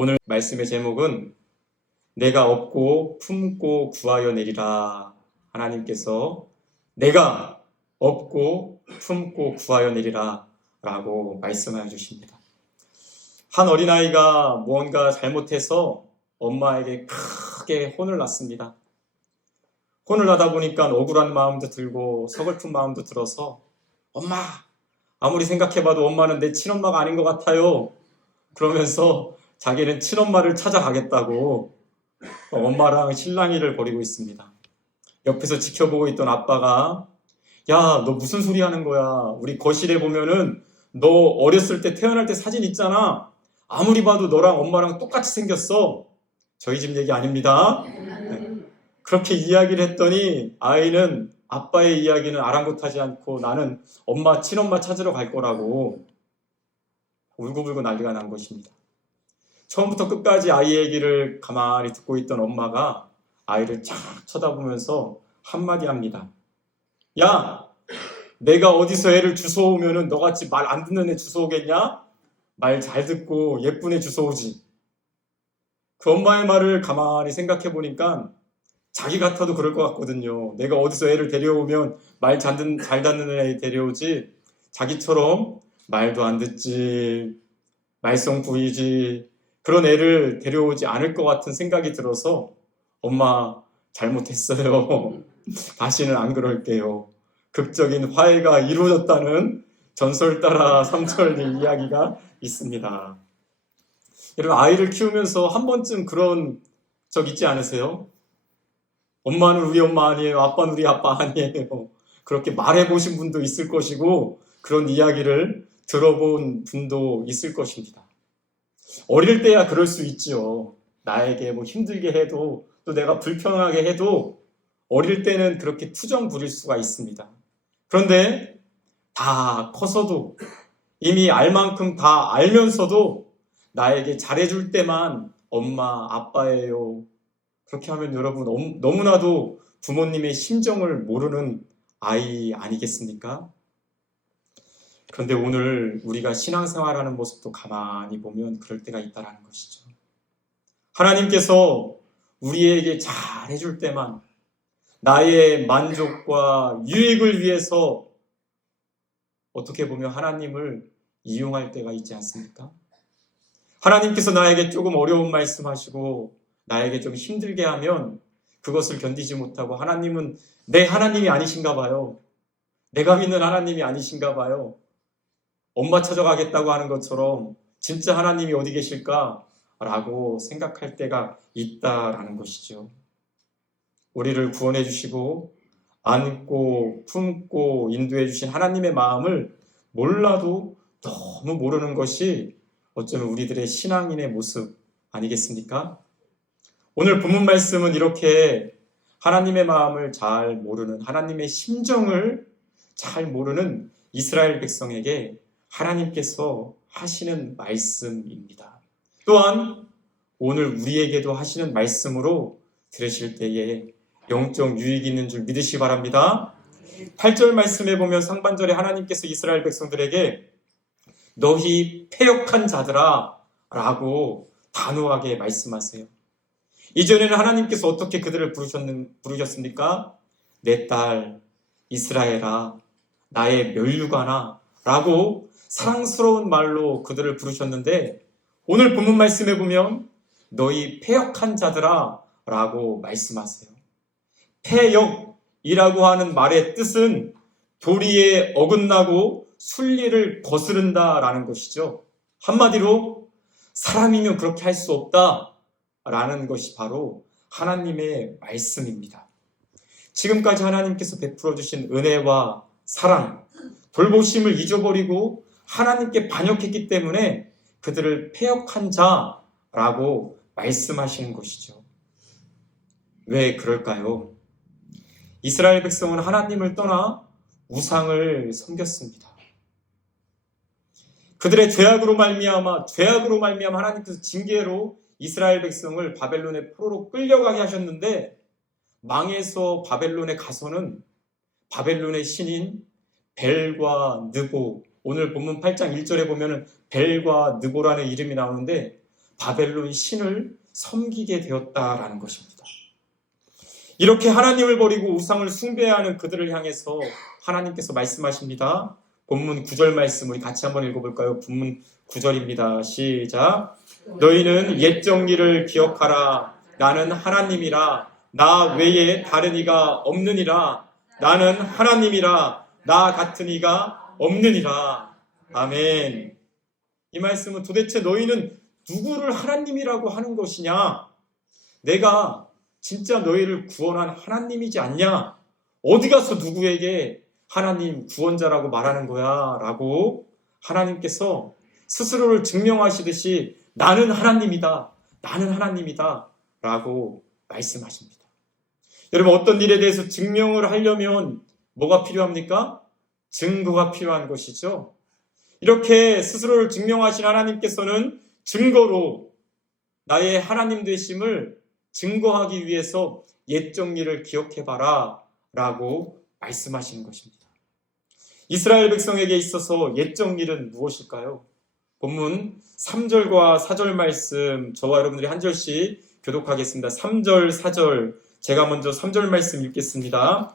오늘 말씀의 제목은 내가 업고 품고 구하여 내리라. 하나님께서 내가 업고 품고 구하여 내리라 라고 말씀하여 주십니다. 한 어린아이가 무언가 잘못해서 엄마에게 크게 혼을 났습니다. 혼을 나다 보니까 억울한 마음도 들고 서글픈 마음도 들어서 엄마, 아무리 생각해봐도 엄마는 내 친엄마가 아닌 것 같아요. 그러면서 자기는 친엄마를 찾아가겠다고 엄마랑 실랑이를 벌이고 있습니다. 옆에서 지켜보고 있던 아빠가 야, 너 무슨 소리 하는 거야? 우리 거실에 보면은 너 어렸을 때 태어날 때 사진 있잖아. 아무리 봐도 너랑 엄마랑 똑같이 생겼어. 저희 집 얘기 아닙니다. 그렇게 이야기를 했더니 아이는 아빠의 이야기는 아랑곳하지 않고 나는 엄마, 친엄마 찾으러 갈 거라고 울고불고 난리가 난 것입니다. 처음부터 끝까지 아이의 얘기를 가만히 듣고 있던 엄마가 아이를 쫙 쳐다보면서 한마디 합니다. 야, 내가 어디서 애를 주워오면은 너같이 말 안 듣는 애 주워오겠냐? 말 잘 듣고 예쁜 애 주워오지. 그 엄마의 말을 가만히 생각해 보니까 자기 같아도 그럴 것 같거든요. 내가 어디서 애를 데려오면 말 잘 듣는 애 데려오지 자기처럼 말도 안 듣지, 말썽 부이지 그런 애를 데려오지 않을 것 같은 생각이 들어서 엄마 잘못했어요. 다시는 안 그럴게요. 극적인 화해가 이루어졌다는 전설 따라 삼천리 이야기가 있습니다. 여러분, 아이를 키우면서 한 번쯤 그런 적 있지 않으세요? 엄마는 우리 엄마 아니에요. 아빠는 우리 아빠 아니에요. 그렇게 말해보신 분도 있을 것이고 그런 이야기를 들어본 분도 있을 것입니다. 어릴 때야 그럴 수 있지요. 나에게 뭐 힘들게 해도 또 내가 불편하게 해도 어릴 때는 그렇게 투정 부릴 수가 있습니다. 그런데 다 커서도 이미 알 만큼 다 알면서도 나에게 잘해줄 때만 엄마, 아빠예요. 그렇게 하면 여러분 너무나도 부모님의 심정을 모르는 아이 아니겠습니까? 그런데 오늘 우리가 신앙생활하는 모습도 가만히 보면 그럴 때가 있다는 것이죠. 하나님께서 우리에게 잘 해줄 때만 나의 만족과 유익을 위해서 어떻게 보면 하나님을 이용할 때가 있지 않습니까? 하나님께서 나에게 조금 어려운 말씀하시고 나에게 좀 힘들게 하면 그것을 견디지 못하고 하나님은 내 하나님이 아니신가 봐요. 내가 믿는 하나님이 아니신가 봐요. 엄마 찾아가겠다고 하는 것처럼 진짜 하나님이 어디 계실까? 라고 생각할 때가 있다라는 것이죠. 우리를 구원해 주시고 안고 품고 인도해 주신 하나님의 마음을 몰라도 너무 모르는 것이 어쩌면 우리들의 신앙인의 모습 아니겠습니까? 오늘 본문 말씀은 이렇게 하나님의 마음을 잘 모르는, 하나님의 심정을 잘 모르는 이스라엘 백성에게 하나님께서 하시는 말씀입니다. 또한 오늘 우리에게도 하시는 말씀으로 들으실 때에 영적 유익이 있는 줄 믿으시기 바랍니다. 8절 말씀에 보면 상반절에 하나님께서 이스라엘 백성들에게 너희 패역한 자들아 라고 단호하게 말씀하세요. 이전에는 하나님께서 어떻게 그들을 부르셨습니까? 내 딸 이스라엘아, 나의 멸류관아 라고 사랑스러운 말로 그들을 부르셨는데 오늘 본문 말씀에 보면 너희 패역한 자들아 라고 말씀하세요. 패역이라고 하는 말의 뜻은 도리에 어긋나고 순리를 거스른다라는 것이죠. 한마디로 사람이면 그렇게 할 수 없다라는 것이 바로 하나님의 말씀입니다. 지금까지 하나님께서 베풀어 주신 은혜와 사랑, 돌보심을 잊어버리고 하나님께 반역했기 때문에 그들을 패역한 자라고 말씀하시는 것이죠. 왜 그럴까요? 이스라엘 백성은 하나님을 떠나 우상을 섬겼습니다. 그들의 죄악으로 말미암아 하나님께서 징계로 이스라엘 백성을 바벨론의 포로로 끌려가게 하셨는데 망해서 바벨론에 가서는 바벨론의 신인 벨과 느보, 오늘 본문 8장 1절에 보면은 벨과 느보라는 이름이 나오는데 바벨론 신을 섬기게 되었다라는 것입니다. 이렇게 하나님을 버리고 우상을 숭배하는 그들을 향해서 하나님께서 말씀하십니다. 본문 9절 말씀 우리 같이 한번 읽어볼까요? 본문 9절입니다. 시작. 너희는 옛 정리를 기억하라. 나는 하나님이라. 나 외에 다른 이가 없느니라. 나는 하나님이라. 나 같은 이가 없느니라. 아멘. 이 말씀은 도대체 너희는 누구를 하나님이라고 하는 것이냐? 내가 진짜 너희를 구원한 하나님이지 않냐? 어디 가서 누구에게 하나님 구원자라고 말하는 거야? 라고 하나님께서 스스로를 증명하시듯이 나는 하나님이다. 나는 하나님이다. 라고 말씀하십니다. 여러분, 어떤 일에 대해서 증명을 하려면 뭐가 필요합니까? 증거가 필요한 것이죠. 이렇게 스스로를 증명하신 하나님께서는 증거로 나의 하나님 되심을 증거하기 위해서 옛 정리를 기억해봐라 라고 말씀하시는 것입니다. 이스라엘 백성에게 있어서 옛 정리는 무엇일까요? 본문 3절과 4절 말씀 저와 여러분들이 한 절씩 교독하겠습니다. 3절, 4절 제가 먼저 3절 말씀 읽겠습니다.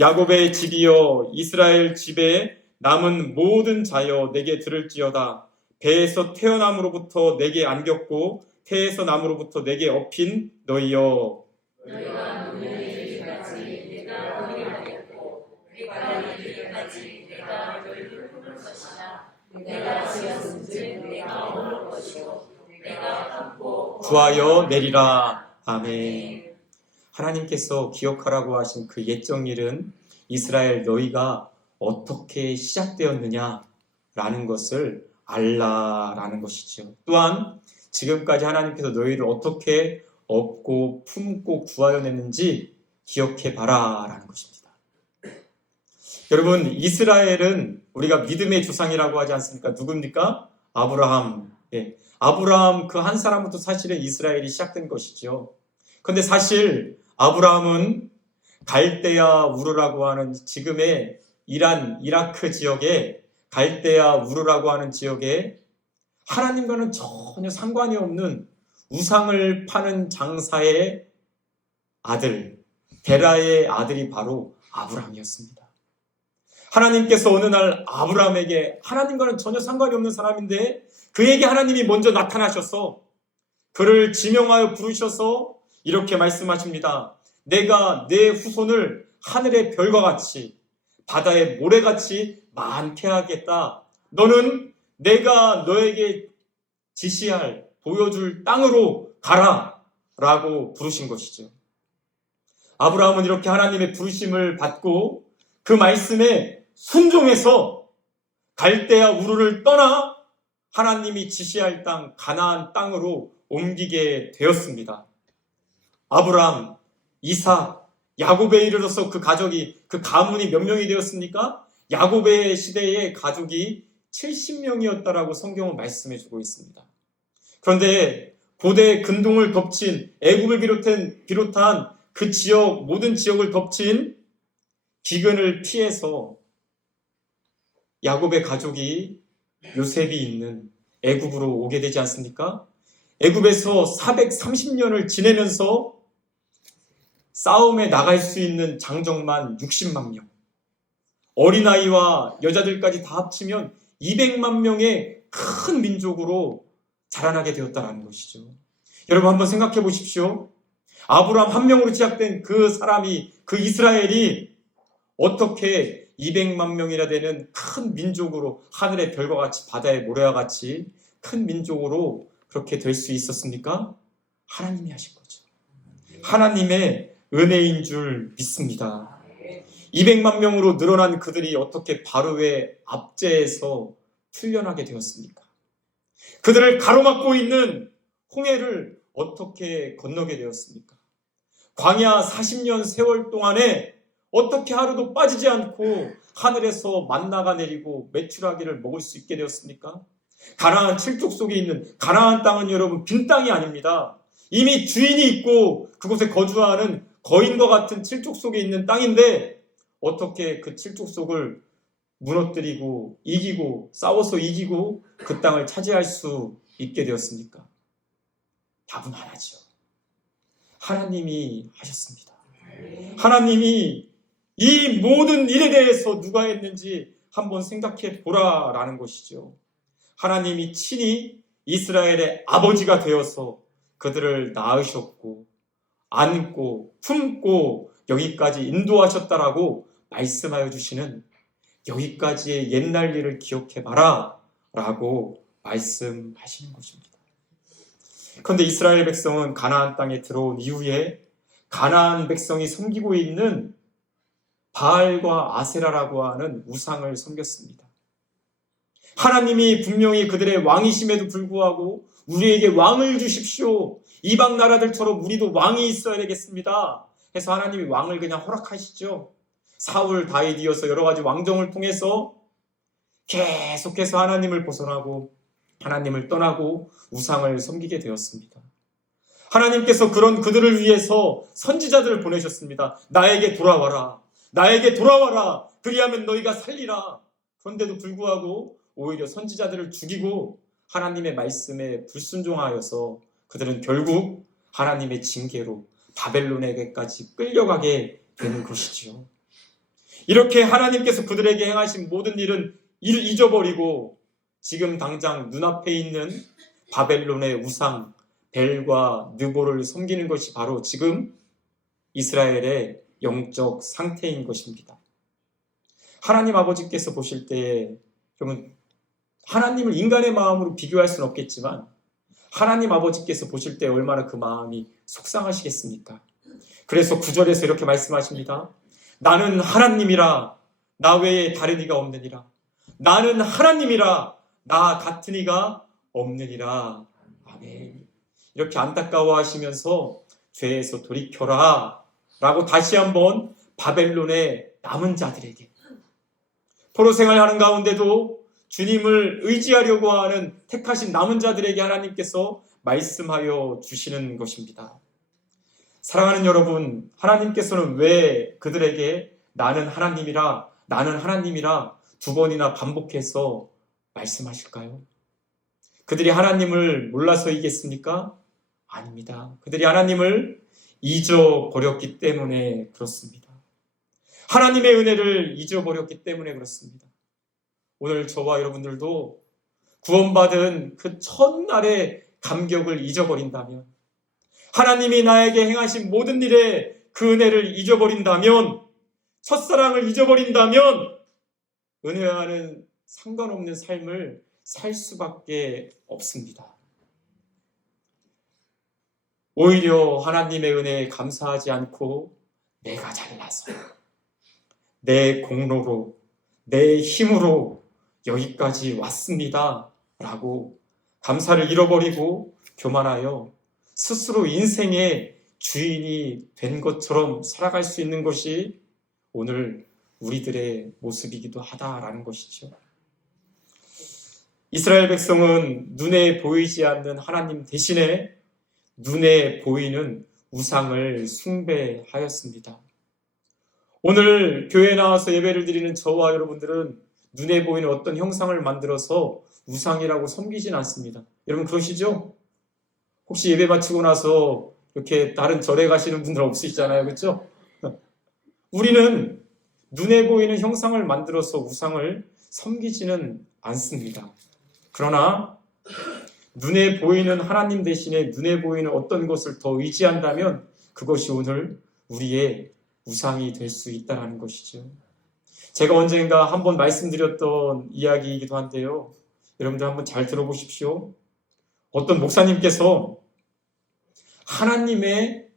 야곱의 집이여 이스라엘 집에 남은 모든 자여 내게 들을지어다. 배에서 태어남으로부터 내게 안겼고 태에서 남으로부터 내게 업힌 너희여. 너희가 노년의 일같이 내가 너희를 안겼고 그리가 너희를 일같이 내가 너희를 품을 것이라. 내가 지었은즉 내가 얻을 것이요 내가 갚고 구하여 내리라. 아멘. 하나님께서 기억하라고 하신 그 옛 정일은 이스라엘 너희가 어떻게 시작되었느냐라는 것을 알라라는 것이죠. 또한 지금까지 하나님께서 너희를 어떻게 업고 품고 구하여냈는지 기억해봐라 라는 것입니다. 여러분, 이스라엘은 우리가 믿음의 조상이라고 하지 않습니까? 누굽니까? 아브라함. 아브라함 그 한 사람부터 사실은 이스라엘이 시작된 것이죠. 그런데 사실 아브라함은 갈대아 우르라고 하는 지금의 이란, 이라크 지역에 갈대아 우르라고 하는 지역에 하나님과는 전혀 상관이 없는 우상을 파는 장사의 아들, 데라의 아들이 바로 아브라함이었습니다. 하나님께서 어느 날 아브라함에게 하나님과는 전혀 상관이 없는 사람인데 그에게 하나님이 먼저 나타나셔서 그를 지명하여 부르셔서 이렇게 말씀하십니다. 내가 내 후손을 하늘의 별과 같이 바다의 모래같이 많게 하겠다. 너는 내가 너에게 지시할 보여줄 땅으로 가라 라고 부르신 것이죠. 아브라함은 이렇게 하나님의 부르심을 받고 그 말씀에 순종해서 갈대아 우르를 떠나 하나님이 지시할 땅 가나안 땅으로 옮기게 되었습니다. 아브라함, 이삭, 야곱에 이르러서 그 가족이, 그 가문이 몇 명이 되었습니까? 야곱의 시대의 가족이 70명이었다라고 성경은 말씀해주고 있습니다. 그런데 고대 근동을 덮친 애굽을 비롯한 그 지역, 모든 지역을 덮친 기근을 피해서 야곱의 가족이 요셉이 있는 애굽으로 오게 되지 않습니까? 애굽에서 430년을 지내면서 싸움에 나갈 수 있는 장정만 60만 명, 어린아이와 여자들까지 다 합치면 200만 명의 큰 민족으로 자라나게 되었다는 것이죠. 여러분 한번 생각해 보십시오. 아브라함 한 명으로 시작된 그 사람이, 그 이스라엘이 어떻게 200만 명이나 되는 큰 민족으로 하늘의 별과 같이 바다의 모래와 같이 큰 민족으로 그렇게 될 수 있었습니까? 하나님이 하신 거죠. 하나님의 은혜인 줄 믿습니다. 200만 명으로 늘어난 그들이 어떻게 바로의 압제에서 풀려나게 되었습니까? 그들을 가로막고 있는 홍해를 어떻게 건너게 되었습니까? 광야 40년 세월 동안에 어떻게 하루도 빠지지 않고 하늘에서 만나가 내리고 메추라기를 먹을 수 있게 되었습니까? 가나안 칠족 속에 있는 가나안 땅은 여러분 빈 땅이 아닙니다. 이미 주인이 있고 그곳에 거주하는 거인과 같은 칠족 속에 있는 땅인데 어떻게 그 칠족 속을 무너뜨리고 이기고 싸워서 이기고 그 땅을 차지할 수 있게 되었습니까? 답은 하나죠. 하나님이 하셨습니다. 하나님이 이 모든 일에 대해서 누가 했는지 한번 생각해 보라라는 것이죠. 하나님이 친히 이스라엘의 아버지가 되어서 그들을 낳으셨고 안고 품고 여기까지 인도하셨다라고 말씀하여 주시는 여기까지의 옛날 일을 기억해 봐라 라고 말씀하시는 것입니다. 그런데 이스라엘 백성은 가나안 땅에 들어온 이후에 가나안 백성이 섬기고 있는 바알과 아세라라고 하는 우상을 섬겼습니다. 하나님이 분명히 그들의 왕이심에도 불구하고 우리에게 왕을 주십시오. 이방 나라들처럼 우리도 왕이 있어야 되겠습니다. 해서 하나님이 왕을 그냥 허락하시죠. 사울, 다윗 이어서 여러 가지 왕정을 통해서 계속해서 하나님을 벗어나고 하나님을 떠나고 우상을 섬기게 되었습니다. 하나님께서 그런 그들을 위해서 선지자들을 보내셨습니다. 나에게 돌아와라. 나에게 돌아와라. 그리하면 너희가 살리라. 그런데도 불구하고 오히려 선지자들을 죽이고 하나님의 말씀에 불순종하여서 그들은 결국 하나님의 징계로 바벨론에게까지 끌려가게 되는 것이지요. 이렇게 하나님께서 그들에게 행하신 모든 일은 잊어버리고 지금 당장 눈앞에 있는 바벨론의 우상 벨과 느보를 섬기는 것이 바로 지금 이스라엘의 영적 상태인 것입니다. 하나님 아버지께서 보실 때 여러분 하나님을 인간의 마음으로 비교할 수는 없겠지만 하나님 아버지께서 보실 때 얼마나 그 마음이 속상하시겠습니까? 그래서 9절에서 이렇게 말씀하십니다. 나는 하나님이라 나 외에 다른 이가 없느니라. 나는 하나님이라 나 같은 이가 없느니라. 아멘. 이렇게 안타까워하시면서 죄에서 돌이켜라 라고 다시 한번 바벨론의 남은 자들에게 포로 생활하는 가운데도 주님을 의지하려고 하는 택하신 남은 자들에게 하나님께서 말씀하여 주시는 것입니다. 사랑하는 여러분, 하나님께서는 왜 그들에게 나는 하나님이라 두 번이나 반복해서 말씀하실까요? 그들이 하나님을 몰라서이겠습니까? 아닙니다. 그들이 하나님을 잊어버렸기 때문에 그렇습니다. 하나님의 은혜를 잊어버렸기 때문에 그렇습니다. 오늘 저와 여러분들도 구원받은 그 첫날의 감격을 잊어버린다면, 하나님이 나에게 행하신 모든 일에 그 은혜를 잊어버린다면, 첫사랑을 잊어버린다면 은혜와는 상관없는 삶을 살 수밖에 없습니다. 오히려 하나님의 은혜에 감사하지 않고 내가 잘나서 내 공로로 내 힘으로 여기까지 왔습니다 라고 감사를 잃어버리고 교만하여 스스로 인생의 주인이 된 것처럼 살아갈 수 있는 것이 오늘 우리들의 모습이기도 하다라는 것이죠. 이스라엘 백성은 눈에 보이지 않는 하나님 대신에 눈에 보이는 우상을 숭배하였습니다. 오늘 교회에 나와서 예배를 드리는 저와 여러분들은 눈에 보이는 어떤 형상을 만들어서 우상이라고 섬기진 않습니다. 여러분 그러시죠? 혹시 예배 마치고 나서 이렇게 다른 절에 가시는 분들 없으시잖아요. 그렇죠? 우리는 눈에 보이는 형상을 만들어서 우상을 섬기지는 않습니다. 그러나 눈에 보이는 하나님 대신에 눈에 보이는 어떤 것을 더 의지한다면 그것이 오늘 우리의 우상이 될 수 있다는 것이죠. 제가 언젠가 한번 말씀드렸던 이야기이기도 한데요. 여러분들 한번 잘 들어보십시오. 어떤 목사님께서 하나님의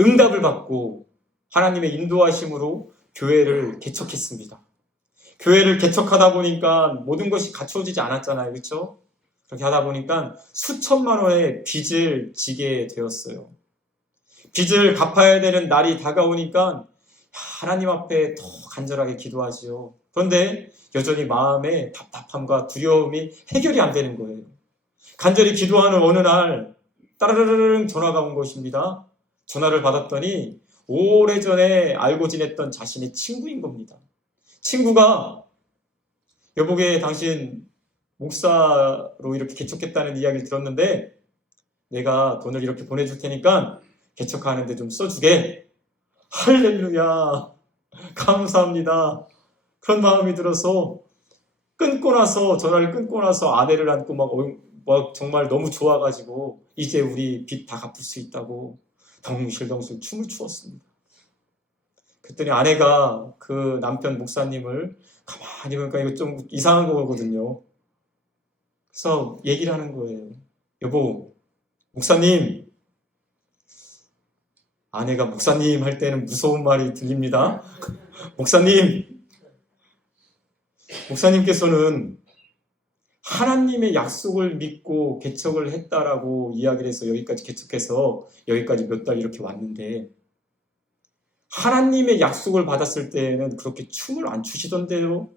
응답을 받고 하나님의 인도하심으로 교회를 개척했습니다. 교회를 개척하다 보니까 모든 것이 갖춰지지 않았잖아요. 그렇죠? 그렇게 하다 보니까 수천만 원의 빚을 지게 되었어요. 빚을 갚아야 되는 날이 다가오니까 하나님 앞에 더 간절하게 기도하지요. 그런데 여전히 마음에 답답함과 두려움이 해결이 안 되는 거예요. 간절히 기도하는 어느 날 따르르르 전화가 온 것입니다. 전화를 받았더니 오래전에 알고 지냈던 자신의 친구인 겁니다. 친구가 여보게 당신 목사로 이렇게 개척했다는 이야기를 들었는데 내가 돈을 이렇게 보내줄 테니까 개척하는데 좀 써주게. 할렐루야. 감사합니다. 그런 마음이 들어서 전화를 끊고 나서 아내를 안고 막 정말 너무 좋아가지고 이제 우리 빚 다 갚을 수 있다고 덩실덩실 춤을 추었습니다. 그랬더니 아내가 그 남편 목사님을 가만히 보니까 이거 좀 이상한 거거든요. 그래서 얘기를 하는 거예요. 여보, 목사님. 아내가 목사님 할 때는 무서운 말이 들립니다. 목사님께서는 하나님의 약속을 믿고 개척을 했다라고 이야기를 해서 여기까지 개척해서 여기까지 몇 달 이렇게 왔는데 하나님의 약속을 받았을 때는 그렇게 춤을 안 추시던데요.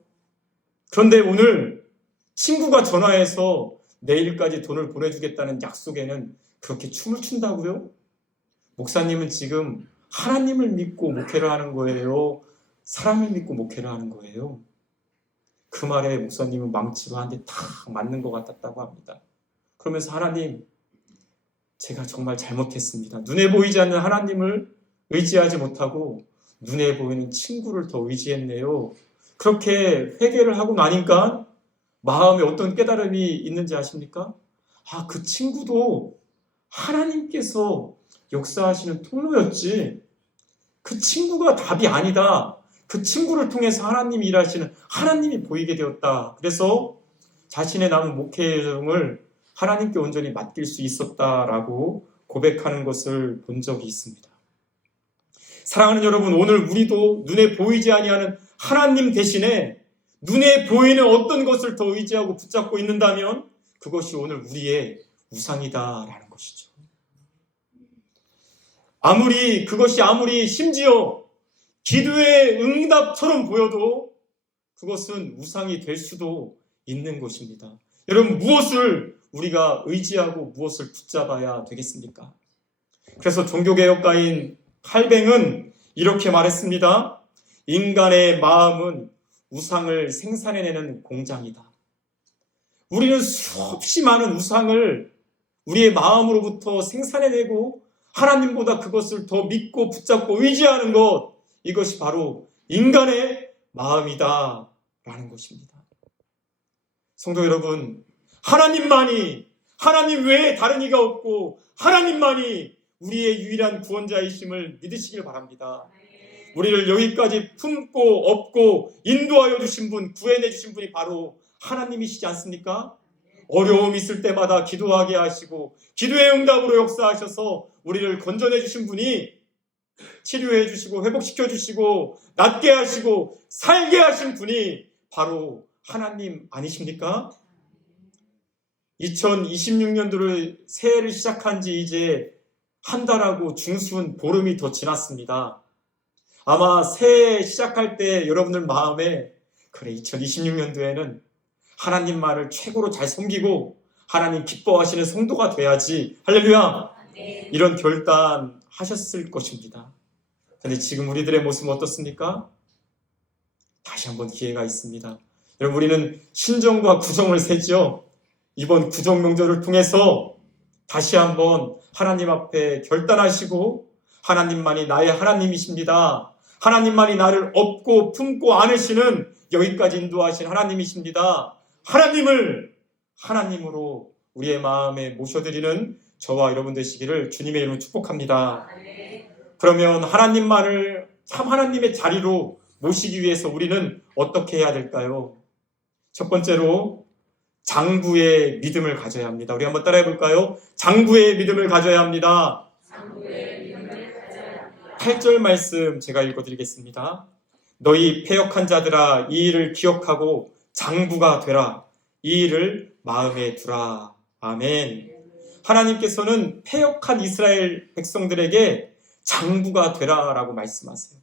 그런데 오늘 친구가 전화해서 내일까지 돈을 보내주겠다는 약속에는 그렇게 춤을 춘다고요? 목사님은 지금 하나님을 믿고 목회를 하는 거예요? 사람을 믿고 목회를 하는 거예요? 그 말에 목사님은 망치로 한 대 탁 맞는 것 같았다고 합니다. 그러면서 하나님, 제가 정말 잘못했습니다. 눈에 보이지 않는 하나님을 의지하지 못하고 눈에 보이는 친구를 더 의지했네요. 그렇게 회개를 하고 나니까 마음에 어떤 깨달음이 있는지 아십니까? 아, 그 친구도 하나님께서 역사하시는 통로였지. 그 친구가 답이 아니다. 그 친구를 통해서 하나님이 일하시는 하나님이 보이게 되었다. 그래서 자신의 남은 목회를 하나님께 온전히 맡길 수 있었다라고 고백하는 것을 본 적이 있습니다. 사랑하는 여러분, 오늘 우리도 눈에 보이지 아니하는 하나님 대신에 눈에 보이는 어떤 것을 더 의지하고 붙잡고 있는다면 그것이 오늘 우리의 우상이다라는 것이죠. 그것이 아무리 심지어 기도의 응답처럼 보여도 그것은 우상이 될 수도 있는 것입니다. 여러분, 무엇을 우리가 의지하고 무엇을 붙잡아야 되겠습니까? 그래서 종교개혁가인 칼뱅은 이렇게 말했습니다. 인간의 마음은 우상을 생산해내는 공장이다. 우리는 수없이 많은 우상을 우리의 마음으로부터 생산해내고 하나님보다 그것을 더 믿고 붙잡고 의지하는 것, 이것이 바로 인간의 마음이다 라는 것입니다. 성도 여러분, 하나님 외에 다른 이가 없고 하나님만이 우리의 유일한 구원자이심을 믿으시길 바랍니다. 우리를 여기까지 품고 업고 인도하여 주신 분, 구해내 주신 분이 바로 하나님이시지 않습니까? 어려움 있을 때마다 기도하게 하시고 기도의 응답으로 역사하셔서 우리를 건져내 주신 분이 치료해 주시고 회복시켜 주시고 낫게 하시고 살게 하신 분이 바로 하나님 아니십니까? 2026년도를 새해를 시작한 지 이제 한 달하고 중순 보름이 더 지났습니다. 아마 새해 시작할 때 여러분들 마음에 그래, 2026년도에는 하나님 말을 최고로 잘 섬기고 하나님 기뻐하시는 성도가 돼야지, 할렐루야, 이런 결단 하셨을 것입니다. 그런데 지금 우리들의 모습은 어떻습니까? 다시 한번 기회가 있습니다. 여러분, 우리는 신정과 구정을 세죠. 이번 구정 명절을 통해서 다시 한번 하나님 앞에 결단하시고 하나님만이 나의 하나님이십니다. 하나님만이 나를 업고 품고 안으시는 여기까지 인도하신 하나님이십니다. 하나님을 하나님으로 우리의 마음에 모셔드리는 저와 여러분 되시기를 주님의 이름으로 축복합니다. 그러면 하나님만을 참 하나님의 자리로 모시기 위해서 우리는 어떻게 해야 될까요? 첫 번째로 장구의 믿음을 가져야 합니다. 우리 한번 따라해 볼까요? 장구의 믿음을 가져야 합니다. 8절 말씀 제가 읽어드리겠습니다. 너희 패역한 자들아, 이 일을 기억하고 장구가 되라. 이 일을 마음에 두라. 아멘. 하나님께서는 패역한 이스라엘 백성들에게 장구가 되라 라고 말씀하세요.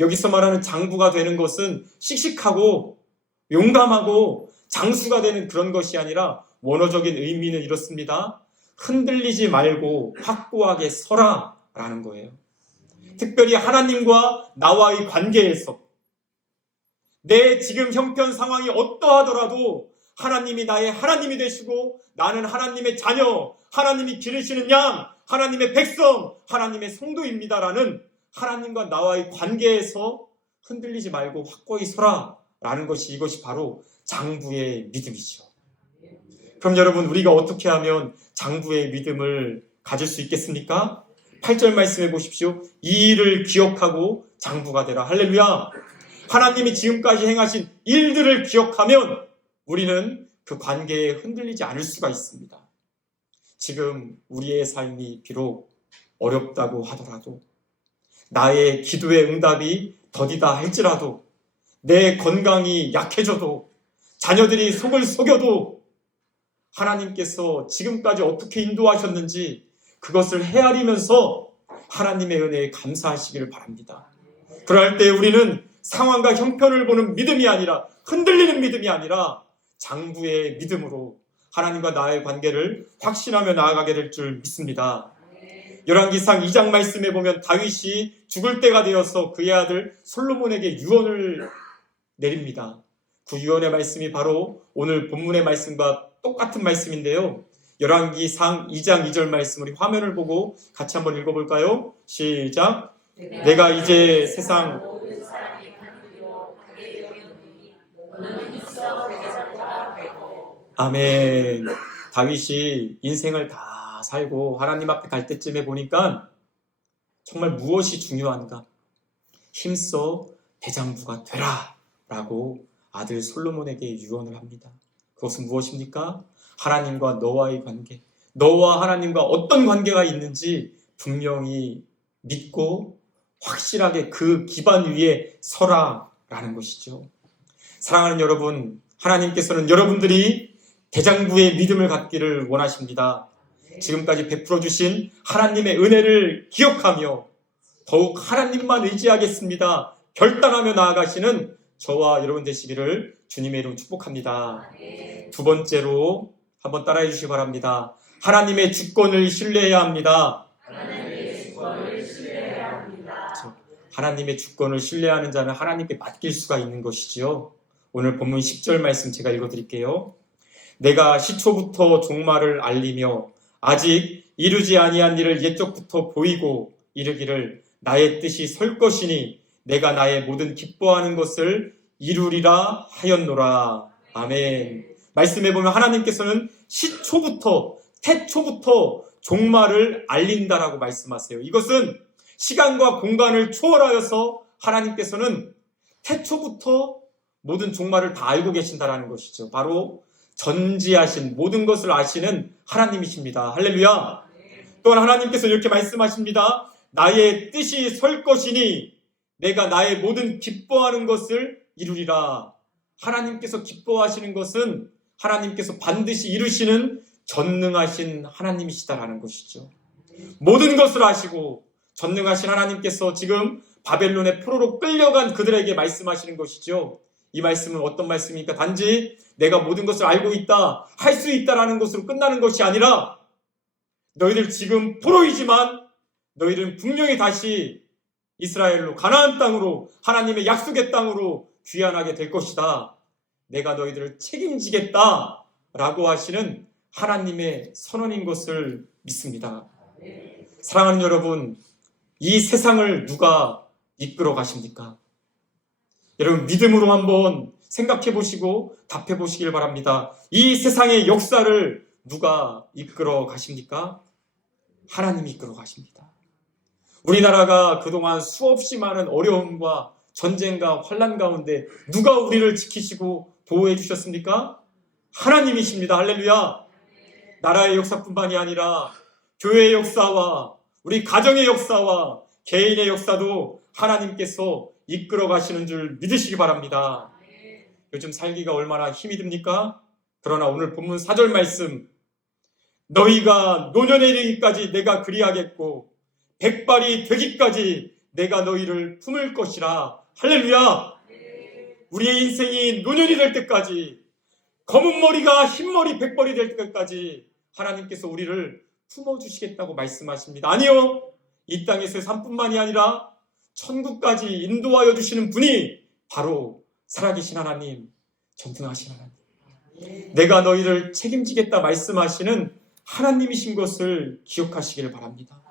여기서 말하는 장구가 되는 것은 씩씩하고 용감하고 장수가 되는 그런 것이 아니라 원어적인 의미는 이렇습니다. 흔들리지 말고 확고하게 서라 라는 거예요. 특별히 하나님과 나와의 관계에서 내 지금 형편 상황이 어떠하더라도 하나님이 나의 하나님이 되시고 나는 하나님의 자녀, 하나님이 기르시는 양, 하나님의 백성, 하나님의 성도입니다라는 하나님과 나와의 관계에서 흔들리지 말고 확고히 서라 라는 것이, 이것이 바로 장부의 믿음이죠. 그럼 여러분, 우리가 어떻게 하면 장부의 믿음을 가질 수 있겠습니까? 8절 말씀해 보십시오. 이 일을 기억하고 장부가 되라. 할렐루야. 하나님이 지금까지 행하신 일들을 기억하면 우리는 그 관계에 흔들리지 않을 수가 있습니다. 지금 우리의 삶이 비록 어렵다고 하더라도, 나의 기도의 응답이 더디다 할지라도, 내 건강이 약해져도, 자녀들이 속을 속여도 하나님께서 지금까지 어떻게 인도하셨는지 그것을 헤아리면서 하나님의 은혜에 감사하시기를 바랍니다. 그럴 때 우리는 상황과 형편을 보는 믿음이 아니라, 흔들리는 믿음이 아니라 장부의 믿음으로 하나님과 나의 관계를 확신하며 나아가게 될 줄 믿습니다. 열왕기상 2장 말씀에 보면 다윗이 죽을 때가 되어서 그의 아들 솔로몬에게 유언을 내립니다. 그 유언의 말씀이 바로 오늘 본문의 말씀과 똑같은 말씀인데요. 열왕기상 2장 2절 말씀, 우리 화면을 보고 같이 한번 읽어볼까요? 시작. 내가 이제 세상 모든 사람이 가누려 가게 여기노니 너는 있어 대장과 되고. 아멘. 다윗이 인생을 다 살고 하나님 앞에 갈 때쯤에 보니까 정말 무엇이 중요한가? 힘써 대장부가 되라 라고 아들 솔로몬에게 유언을 합니다. 그것은 무엇입니까? 하나님과 너와의 관계, 너와 하나님과 어떤 관계가 있는지 분명히 믿고 확실하게 그 기반 위에 서라라는 것이죠. 사랑하는 여러분, 하나님께서는 여러분들이 대장부의 믿음을 갖기를 원하십니다. 지금까지 베풀어 주신 하나님의 은혜를 기억하며 더욱 하나님만 의지하겠습니다, 결단하며 나아가시는 저와 여러분 되시기를 주님의 이름 축복합니다. 두 번째로 한번 따라해 주시기 바랍니다. 하나님의 주권을 신뢰해야 합니다. 하나님의 주권을 신뢰해야 합니다. 하나님의 주권을 신뢰하는 자는 하나님께 맡길 수가 있는 것이지요. 오늘 본문 10절 말씀 제가 읽어드릴게요. 내가 시초부터 종말을 알리며 아직 이루지 아니한 일을 옛적부터 보이고 이르기를 나의 뜻이 설 것이니 내가 나의 모든 기뻐하는 것을 이루리라 하였노라. 아멘. 말씀해 보면 하나님께서는 시초부터, 태초부터 종말을 알린다라고 말씀하세요. 이것은 시간과 공간을 초월하여서 하나님께서는 태초부터 모든 종말을 다 알고 계신다라는 것이죠. 바로 전지하신 모든 것을 아시는 하나님이십니다. 할렐루야. 또한 하나님께서 이렇게 말씀하십니다. 나의 뜻이 설 것이니 내가 나의 모든 기뻐하는 것을 이루리라. 하나님께서 기뻐하시는 것은 하나님께서 반드시 이루시는 전능하신 하나님이시다라는 것이죠. 모든 것을 아시고 전능하신 하나님께서 지금 바벨론의 포로로 끌려간 그들에게 말씀하시는 것이죠. 이 말씀은 어떤 말씀입니까? 단지 내가 모든 것을 알고 있다, 할 수 있다라는 것으로 끝나는 것이 아니라 너희들 지금 포로이지만 너희들은 분명히 다시 이스라엘로, 가나안 땅으로, 하나님의 약속의 땅으로 귀환하게 될 것이다. 내가 너희들을 책임지겠다 라고 하시는 하나님의 선언인 것을 믿습니다. 사랑하는 여러분, 이 세상을 누가 이끌어 가십니까? 여러분, 믿음으로 한번 생각해 보시고 답해 보시길 바랍니다. 이 세상의 역사를 누가 이끌어 가십니까? 하나님이 이끌어 가십니다. 우리나라가 그동안 수없이 많은 어려움과 전쟁과 환난 가운데 누가 우리를 지키시고 보호해 주셨습니까? 하나님이십니다. 할렐루야. 나라의 역사뿐만이 아니라 교회의 역사와 우리 가정의 역사와 개인의 역사도 하나님께서 이끌어 가시는 줄 믿으시기 바랍니다. 요즘 살기가 얼마나 힘이 듭니까? 그러나 오늘 본문 4절 말씀, 너희가 노년에 이르기까지 내가 그리하겠고 백발이 되기까지 내가 너희를 품을 것이라. 할렐루야. 우리의 인생이 노년이 될 때까지, 검은 머리가 흰머리 백발이 될 때까지 하나님께서 우리를 품어주시겠다고 말씀하십니다. 아니요, 이 땅에서의 삶뿐만이 아니라 천국까지 인도하여 주시는 분이 바로 살아계신 하나님, 전능하신 하나님, 내가 너희를 책임지겠다 말씀하시는 하나님이신 것을 기억하시기를 바랍니다.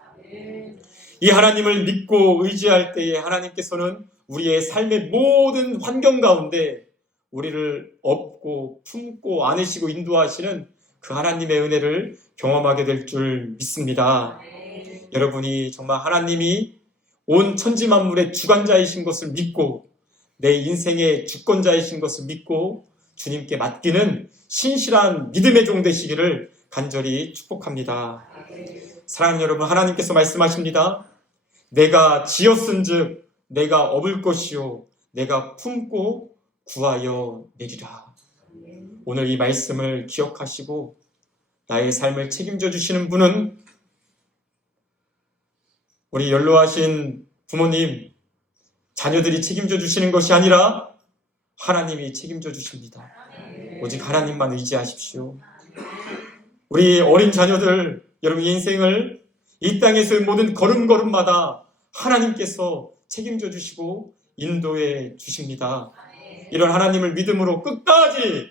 이 하나님을 믿고 의지할 때에 하나님께서는 우리의 삶의 모든 환경 가운데 우리를 업고 품고 안으시고 인도하시는 그 하나님의 은혜를 경험하게 될 줄 믿습니다. 여러분이 정말 하나님이 온 천지 만물의 주관자이신 것을 믿고 내 인생의 주권자이신 것을 믿고 주님께 맡기는 신실한 믿음의 종 되시기를 간절히 축복합니다. 사랑하는 여러분, 하나님께서 말씀하십니다. 내가 지었은즉 내가 업을 것이요 내가 품고 구하여 내리라. 오늘 이 말씀을 기억하시고 나의 삶을 책임져 주시는 분은 우리 연로하신 부모님, 자녀들이 책임져 주시는 것이 아니라 하나님이 책임져 주십니다. 오직 하나님만 의지하십시오. 우리 어린 자녀들, 여러분 인생을 이 땅에서의 모든 걸음걸음마다 하나님께서 책임져 주시고 인도해 주십니다. 이런 하나님을 믿음으로 끝까지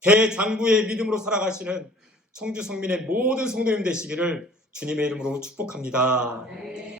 대장부의 믿음으로 살아가시는 청주 성민의 모든 성도님 되시기를 주님의 이름으로 축복합니다.